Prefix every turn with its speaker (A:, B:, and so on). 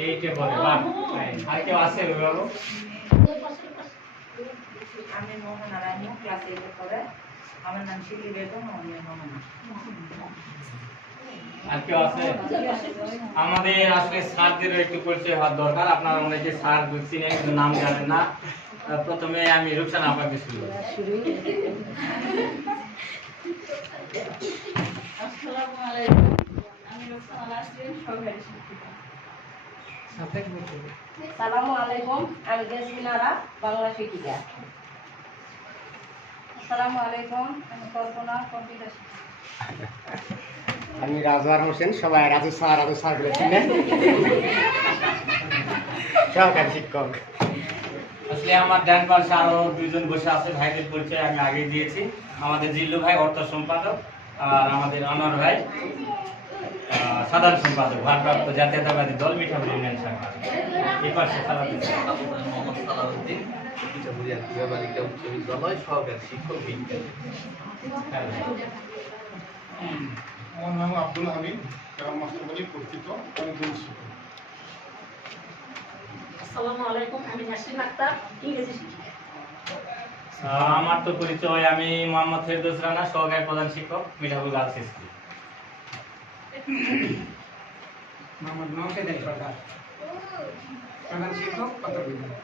A: এইটা বলে বাহ আর কেউ আছে
B: আমি মোহনা রানী ক্লাস এইটে পড়ে আমার নাম শিলি বেগম আমি মোহনা
A: আর কেউ আছে? আমাদের আসলে স্যারদের একটু পরিচয় হওয়ার দরকার। আপনারা অনেকে স্যার চিনেন কিন্তু নাম জানেন না। প্রথমে আমি রূপসানা আপাকে শুরু
C: আসসালামু আলাইকুম।
D: সালামু আলাইকুম আমি জেসমিনারা বাংলা শিক্ষিকা।
C: আসসালামু আলাইকুম আমি কল্পনা কম্পিউটার শিক্ষিকা।
E: আমি রাজওয়ার হোসেন সবাই রাজু স্যার রাজু স্যার বলে চিনে। সহকারী শিক্ষক।
A: আসলে আমার ডান পাশে আরও দুইজন বসে আছে ভাইদের পরিচয় আমি আগে দিয়েছি। আমাদের জিল্লু ভাই অর্থ সম্পাদক আর আমাদের অনর ভাই। সাধারণ সম্পাদক ভারপ্রাপ্ত জাতীয়তাবাদী দল মিঠাপুর ইউনিয়ন শাখা এই পাশে
F: মোহাম্মদ সালাউদ্দিন। পিঠাপুরিয়া গৃহবালিকা উচ্চ বিদ্যালয় সহকারী শিক্ষক বিজ্ঞান
G: আমার নাম আব্দুল হামিদ গ্রাম শিক্ষক
C: আসসালামু আলাইকুম আমি নাসরিন আক্তার ইংরেজি শিক্ষিকা।
A: আমার তো পরিচয় আমি মোহাম্মদ ফেরদৌস রানা সহকারী প্রধান শিক্ষক মিঠাপুর গার্লস স্কুল।
E: মোহাম্মদ নওশেদ আলী সরকার প্রধান শিক্ষক কত বিদ্যালয়